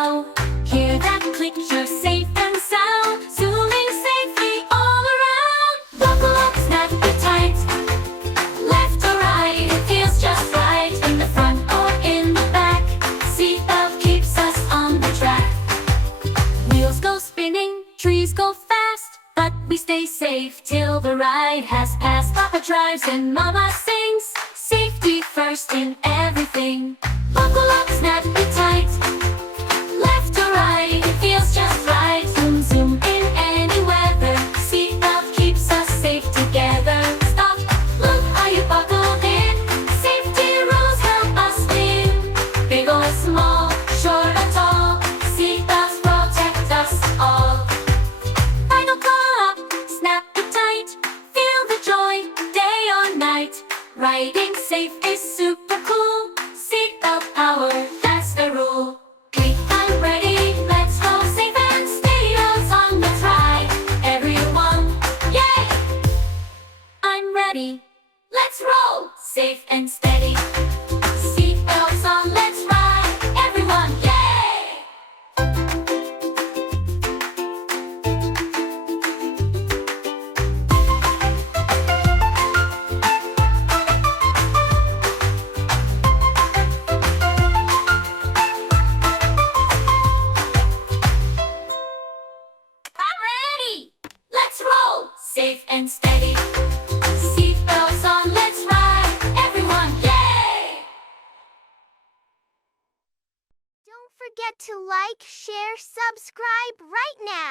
now. Hear that click, you're safe and sound. Zooming safely all around. Buckle up, snap it tight. Left or right, it feels just right. In the front or in the back, seatbelt keeps us on the track. Wheels go spinning, trees go fast, but we stay safe till the ride has passed. Papa drives and Mama sings, safety first in everything. Buckle up, snap it tight. Left or right, it feels just right. Zoom, zoom in any weather. Seatbelt keeps us safe together. Stop, look, are you buckled in? Safety rules help us win. Big or small, short or tall, seatbelts protect us all. Final call up, snap it tight. Feel the joy, day or night. Riding safe is super cool. Seatbelt power, that's the rule. Okay, I'm ready, let's go safe and steady. Bells on, let's ride. Everyone, yay! I'm ready, let's roll. Safe and steady. Seatbelts on, let's ride. Everyone, yay! Let's roll! Safe and steady. Seatbelts on, let's ride. Everyone, yay! Don't forget to like, share, subscribe right now.